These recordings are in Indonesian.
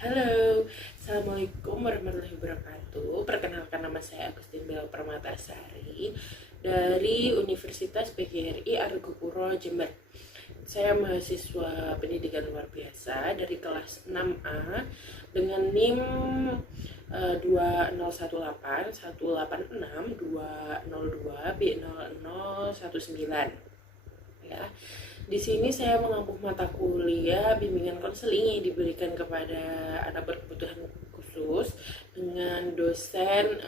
Halo, Assalamualaikum warahmatullahi wabarakatuh. Perkenalkan, nama saya Agustin Bella Permatasari dari Universitas PGRI Argopuro, Jember. Saya mahasiswa pendidikan luar biasa dari kelas 6A dengan NIM 2018 186 202 B0019 ya. Di sini saya mengampu mata kuliah bimbingan konseling yang diberikan kepada anak berkebutuhan khusus dengan dosen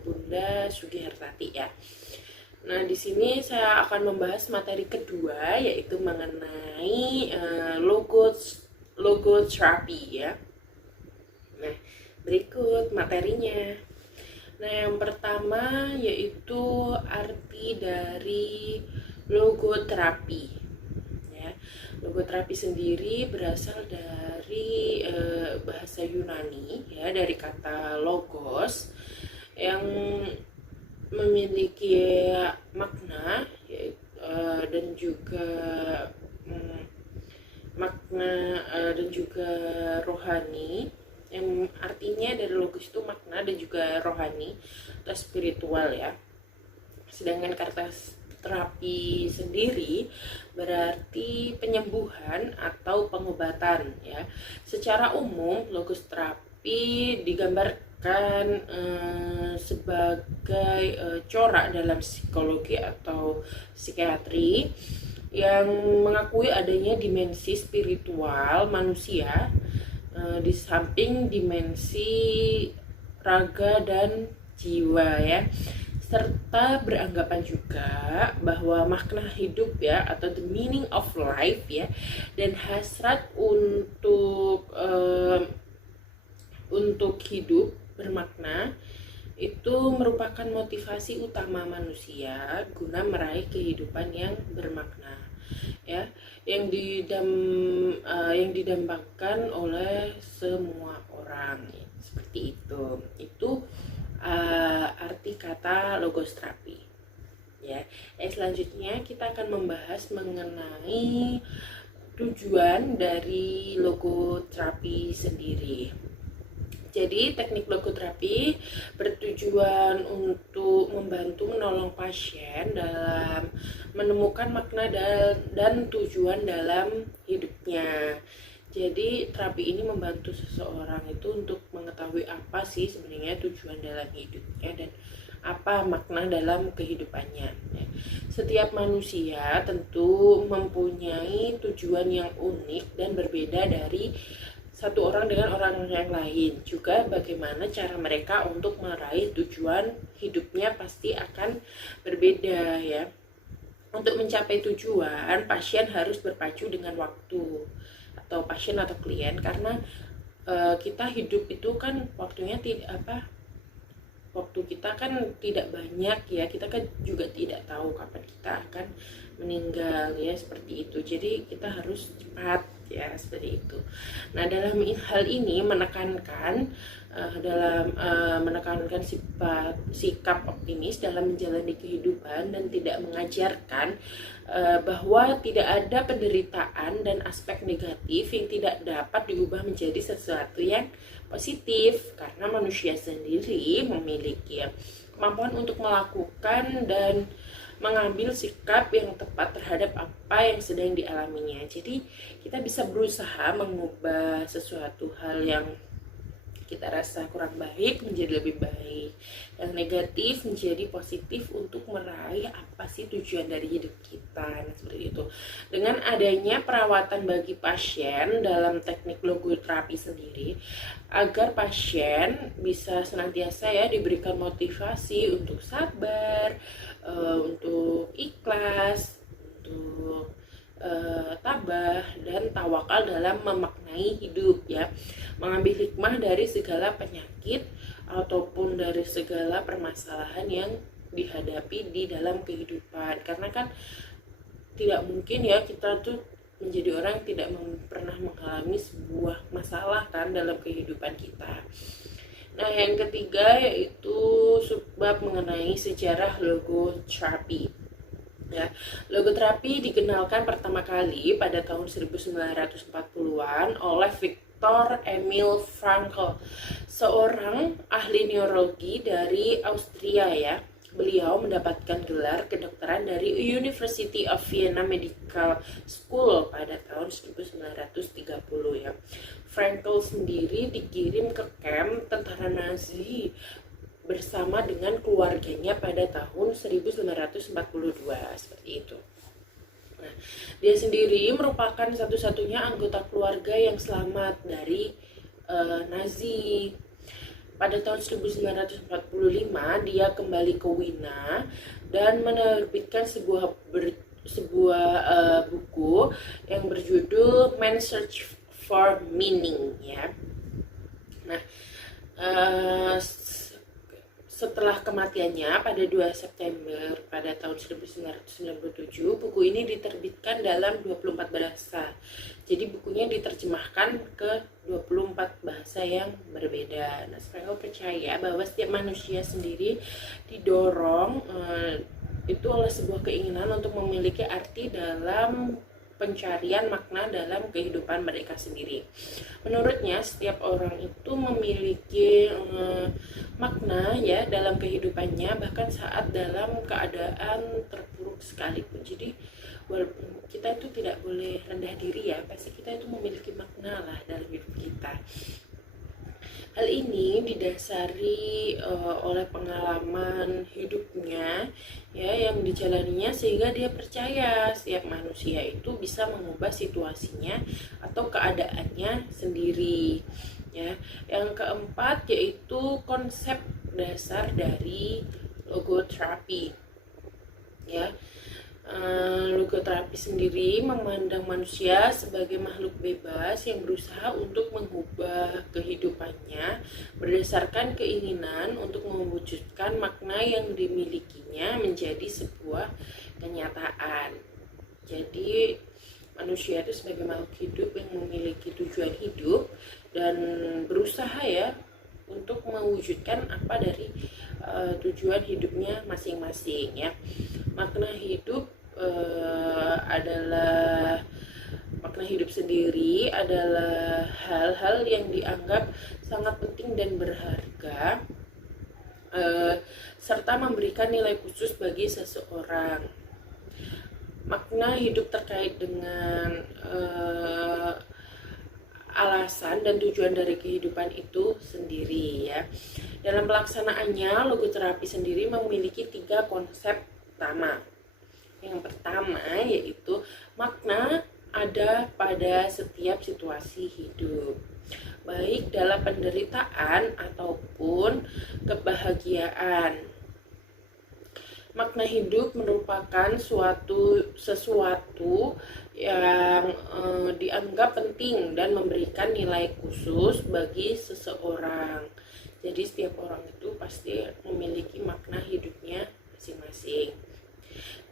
Bunda Sugihartati ya. Nah, di sini saya akan membahas materi kedua yaitu mengenai logoterapi ya. Nah, berikut materinya. Nah, yang pertama yaitu arti dari logoterapi. Ya, logoterapi sendiri berasal dari bahasa Yunani, ya, dari kata logos yang memiliki makna dan juga dan juga rohani, yang artinya dari logos itu makna dan juga rohani atau spiritual ya. Sedangkan kata terapi sendiri berarti penyembuhan atau pengobatan ya. Secara umum logos terapi digambarkan sebagai corak dalam psikologi atau psikiatri yang mengakui adanya dimensi spiritual manusia di samping dimensi raga dan jiwa ya, serta beranggapan juga bahwa makna hidup ya atau the meaning of life ya dan hasrat untuk hidup bermakna itu merupakan motivasi utama manusia guna meraih kehidupan yang bermakna ya, yang didambakan oleh semua orang ya, seperti itu arti kata logos terapi ya. Selanjutnya kita akan membahas mengenai tujuan dari logoterapi sendiri. Jadi teknik logoterapi bertujuan untuk membantu menolong pasien dalam menemukan makna dan tujuan dalam hidupnya. Jadi terapi ini membantu seseorang itu untuk mengetahui apa sih sebenarnya tujuan dalam hidupnya dan apa makna dalam kehidupannya. Setiap manusia tentu mempunyai tujuan yang unik dan berbeda dari satu orang dengan orang yang lain. Juga bagaimana cara mereka untuk meraih tujuan hidupnya pasti akan berbeda ya. Untuk mencapai tujuan, pasien harus berpacu dengan waktu atau pasien atau klien, karena kita hidup itu kan waktunya waktu kita kan tidak banyak ya, kita kan juga tidak tahu kapan kita akan meninggal ya, seperti itu. Jadi kita harus cepat ya, seperti itu. Nah, dalam hal ini menekankan sikap optimis dalam menjalani kehidupan dan tidak mengajarkan bahwa tidak ada penderitaan dan aspek negatif yang tidak dapat diubah menjadi sesuatu yang positif, karena manusia sendiri memiliki kemampuan untuk melakukan dan mengambil sikap yang tepat terhadap apa yang sedang dialaminya. Jadi kita bisa berusaha mengubah sesuatu hal yang kita rasa kurang baik menjadi lebih baik, yang negatif menjadi positif untuk meraih apa sih tujuan dari hidup kita. Nah, seperti itu. Dengan adanya perawatan bagi pasien dalam teknik logoterapi sendiri, agar pasien bisa senantiasa ya diberikan motivasi untuk sabar, untuk ikhlas, untuk tabah dan tawakal dalam memaknai hidup ya, mengambil hikmah dari segala penyakit ataupun dari segala permasalahan yang dihadapi di dalam kehidupan. Karena kan tidak mungkin ya kita tuh menjadi orang yang tidak pernah mengalami sebuah masalah kan dalam kehidupan kita. Nah, yang ketiga yaitu subbab mengenai sejarah logoterapi. Ya, logoterapi dikenalkan pertama kali pada tahun 1940-an oleh Dr. Emil Frankl, seorang ahli neurologi dari Austria ya. Beliau mendapatkan gelar kedokteran dari University of Vienna Medical School pada tahun 1930 ya. Frankl sendiri dikirim ke kamp tentara Nazi bersama dengan keluarganya pada tahun 1942 seperti itu. Nah, dia sendiri merupakan satu-satunya anggota keluarga yang selamat dari Nazi. Pada tahun 1945 dia kembali ke Wina dan menerbitkan sebuah buku yang berjudul Man Search for Meaning ya. Nah, setelah kematiannya pada 2 September pada tahun 1997, buku ini diterbitkan dalam 24 bahasa. Jadi bukunya diterjemahkan ke 24 bahasa yang berbeda. Nah, saya percaya bahwa setiap manusia sendiri didorong itu oleh sebuah keinginan untuk memiliki arti dalam pencarian makna dalam kehidupan mereka sendiri. Menurutnya setiap orang itu memiliki makna ya dalam kehidupannya, bahkan saat dalam keadaan terpuruk sekalipun. Jadi walaupun kita itu tidak boleh rendah diri ya, pasti kita itu memiliki makna lah dalam hidup kita. Hal ini didasari oleh pengalaman hidupnya ya yang dijalaninya, sehingga dia percaya setiap manusia itu bisa mengubah situasinya atau keadaannya sendiri ya. Yang keempat yaitu konsep dasar dari logoterapi ya. Logoterapi sendiri memandang manusia sebagai makhluk bebas yang berusaha untuk mengubah kehidupannya berdasarkan keinginan untuk mewujudkan makna yang dimilikinya menjadi sebuah kenyataan. Jadi manusia itu sebagai makhluk hidup yang memiliki tujuan hidup dan berusaha ya untuk mewujudkan apa dari tujuan hidupnya masing-masing ya. Makna hidup makna hidup sendiri adalah hal-hal yang dianggap sangat penting dan berharga serta memberikan nilai khusus bagi seseorang. Makna hidup terkait dengan alasan dan tujuan dari kehidupan itu sendiri ya. Dalam pelaksanaannya, logoterapi sendiri memiliki 3 konsep utama. Yang pertama yaitu makna ada pada setiap situasi hidup, baik dalam penderitaan ataupun kebahagiaan. Makna hidup merupakan sesuatu yang dianggap penting dan memberikan nilai khusus bagi seseorang. Jadi setiap orang itu pasti memiliki makna hidupnya masing-masing.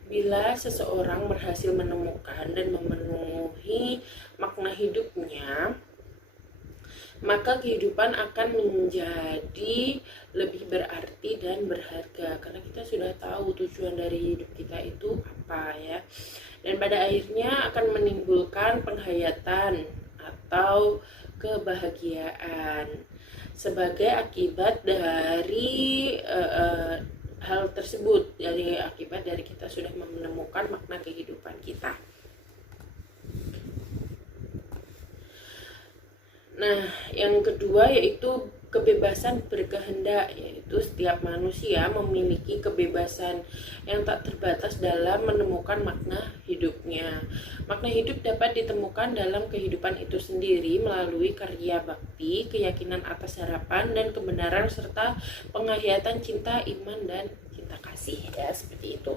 Bila seseorang berhasil menemukan dan memenuhi makna hidupnya, maka kehidupan akan menjadi lebih berarti dan berharga, karena kita sudah tahu tujuan dari hidup kita itu apa ya. Dan pada akhirnya akan menimbulkan penghayatan atau kebahagiaan sebagai akibat dari hal tersebut, dari akibat dari kita sudah menemukan makna kehidupan kita. Nah, yang kedua yaitu kebebasan berkehendak, yaitu setiap manusia memiliki kebebasan yang tak terbatas dalam menemukan makna hidupnya. Makna hidup dapat ditemukan dalam kehidupan itu sendiri melalui karya bakti, keyakinan atas harapan dan kebenaran, serta penghayatan cinta, iman, dan cinta kasih ya, seperti itu.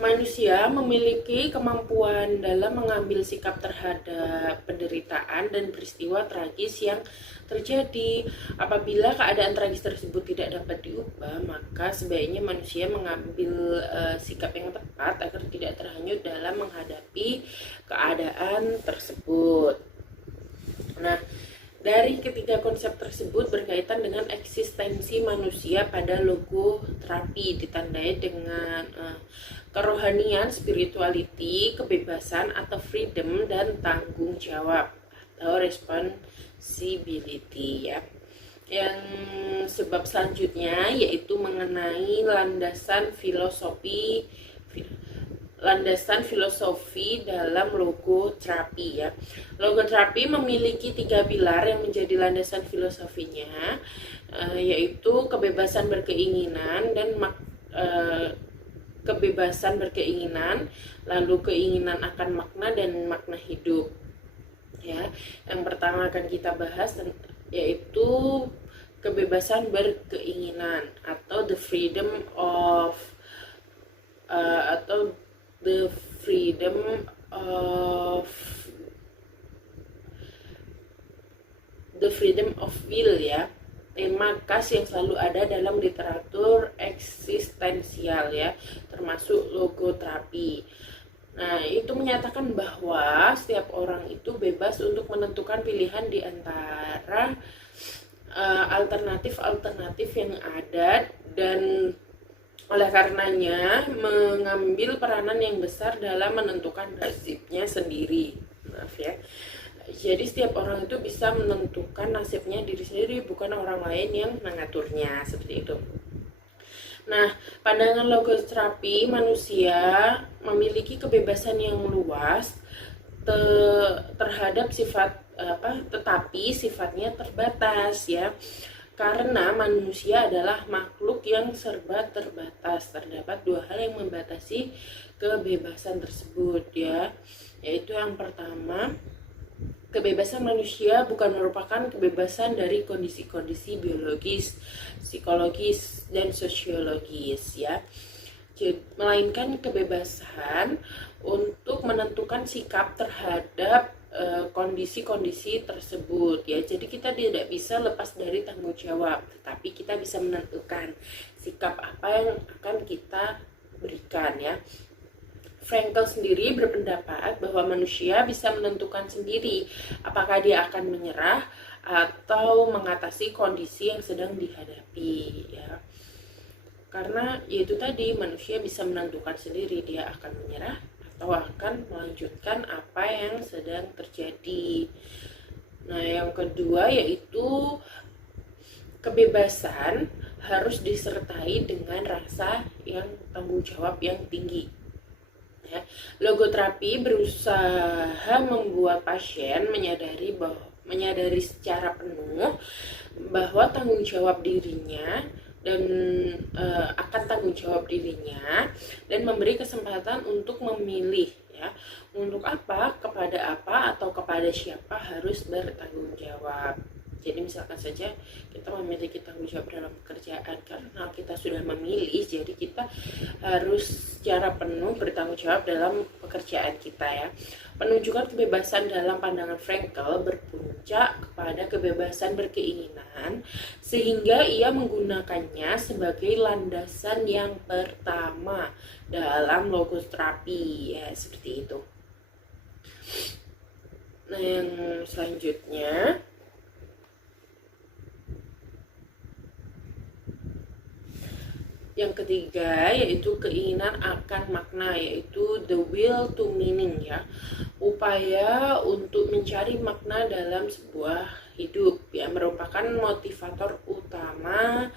Manusia memiliki kemampuan dalam mengambil sikap terhadap penderitaan dan peristiwa tragis yang terjadi. Apabila keadaan tragis tersebut tidak dapat diubah, maka sebaiknya manusia mengambil sikap yang tepat agar tidak terhanyut dalam menghadapi keadaan tersebut. Nah, dari ketiga konsep tersebut berkaitan dengan eksistensi manusia pada logoterapi, ditandai dengan kerohanian, spirituality, kebebasan atau freedom, dan tanggung jawab atau responsibility ya. Yang sebab selanjutnya yaitu mengenai landasan filosofi dalam logoterapi ya. Logoterapi memiliki 3 pilar yang menjadi landasan filosofinya, yaitu kebebasan berkeinginan dan kebebasan berkeinginan, lalu keinginan akan makna dan makna hidup. Ya, yang pertama akan kita bahas yaitu kebebasan berkeinginan atau the freedom of will ya, tema khas yang selalu ada dalam literatur eksistensial ya, termasuk logoterapi. Nah, itu menyatakan bahwa setiap orang itu bebas untuk menentukan pilihan di antara alternatif-alternatif yang ada, dan oleh karenanya mengambil peranan yang besar dalam menentukan nasibnya sendiri. Maaf ya. Jadi setiap orang itu bisa menentukan nasibnya diri sendiri, bukan orang lain yang mengaturnya, seperti itu. Nah, pandangan logoterapi, manusia memiliki kebebasan yang luas terhadap tetapi sifatnya terbatas ya. Karena manusia adalah makhluk yang serba terbatas. Terdapat 2 hal yang membatasi kebebasan tersebut ya. Yaitu yang pertama, kebebasan manusia bukan merupakan kebebasan dari kondisi-kondisi biologis, psikologis, dan sosiologis ya. Melainkan kebebasan untuk menentukan sikap terhadap kondisi-kondisi tersebut ya. Jadi kita tidak bisa lepas dari tanggung jawab, tetapi kita bisa menentukan sikap apa yang akan kita berikan ya. Frankl sendiri berpendapat bahwa manusia bisa menentukan sendiri apakah dia akan menyerah atau mengatasi kondisi yang sedang dihadapi ya. Karena yaitu tadi, manusia bisa menentukan sendiri dia akan menyerah atau akan melanjutkan apa yang sedang terjadi. Nah, yang kedua yaitu kebebasan harus disertai dengan rasa yang tanggung jawab yang tinggi. Ya. Logoterapi berusaha membuat pasien menyadari secara penuh bahwa tanggung jawab dirinya dan akan tanggung jawab dirinya, dan memberi kesempatan untuk memilih ya, untuk apa, kepada apa, atau kepada siapa harus bertanggung jawab. Jadi misalkan saja kita memiliki tanggung jawab dalam pekerjaan, karena kita sudah memilih, jadi kita harus secara penuh bertanggung jawab dalam pekerjaan kita ya. Penunjukan kebebasan dalam pandangan Frankl berpuncak kepada kebebasan berkeinginan, sehingga ia menggunakannya sebagai landasan yang pertama dalam logoterapi ya, seperti itu. Nah, yang selanjutnya yang ketiga yaitu keinginan akan makna, yaitu the will to meaning ya, upaya untuk mencari makna dalam sebuah hidup ya, merupakan motivator utama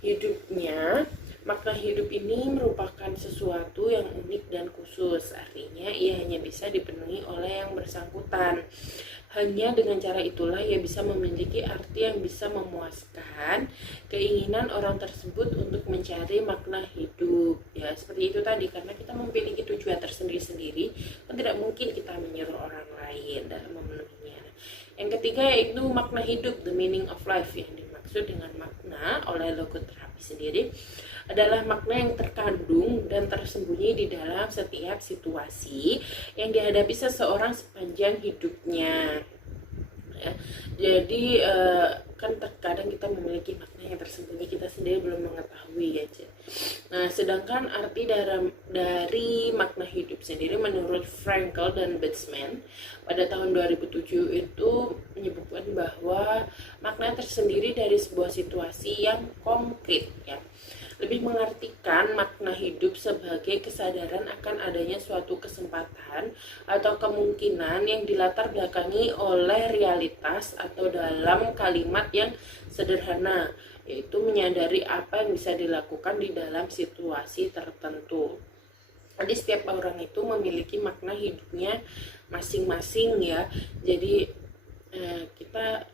hidupnya. Makna hidup ini merupakan sesuatu yang unik dan khusus, artinya ia hanya bisa dipenuhi oleh yang bersangkutan. Hanya dengan cara itulah ia bisa memiliki arti yang bisa memuaskan keinginan orang tersebut untuk mencari makna hidup ya, seperti itu tadi. Karena kita memiliki tujuan tersendiri-sendiri, kan tidak mungkin kita menyuruh orang lain dalam memenuhinya. Yang ketiga yaitu makna hidup, the meaning of life. Yang dimaksud dengan makna oleh logoterapi sendiri adalah makna yang terkandung dan tersembunyi di dalam setiap situasi yang dihadapi seseorang sepanjang hidupnya ya. Jadi kan terkadang kita memiliki makna yang tersembunyi, kita sendiri belum mengetahui ya. Nah, sedangkan arti dari makna hidup sendiri menurut Frankl dan Bateman pada tahun 2007 itu menyebutkan bahwa makna tersendiri dari sebuah situasi yang konkret ya. lebih mengartikan makna hidup sebagai kesadaran akan adanya suatu kesempatan atau kemungkinan yang dilatar belakangi oleh realitas, atau dalam kalimat yang sederhana, yaitu menyadari apa yang bisa dilakukan di dalam situasi tertentu. Jadi setiap orang itu memiliki makna hidupnya masing-masing ya. Jadi kita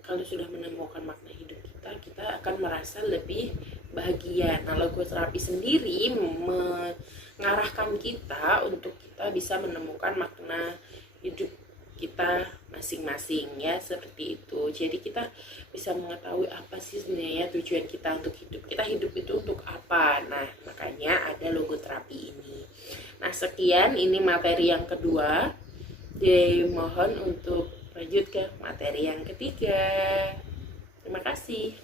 kalau sudah menemukan makna hidup kita akan merasa lebih bahagia. Nah, logoterapi sendiri mengarahkan kita untuk kita bisa menemukan makna hidup kita masing-masing ya, seperti itu. Jadi kita bisa mengetahui apa sih sebenarnya tujuan kita untuk hidup. Kita hidup itu untuk apa? Nah, makanya ada logoterapi ini. Nah, sekian, ini materi yang kedua. Dimohon untuk lanjut ke materi yang ketiga. Terima kasih.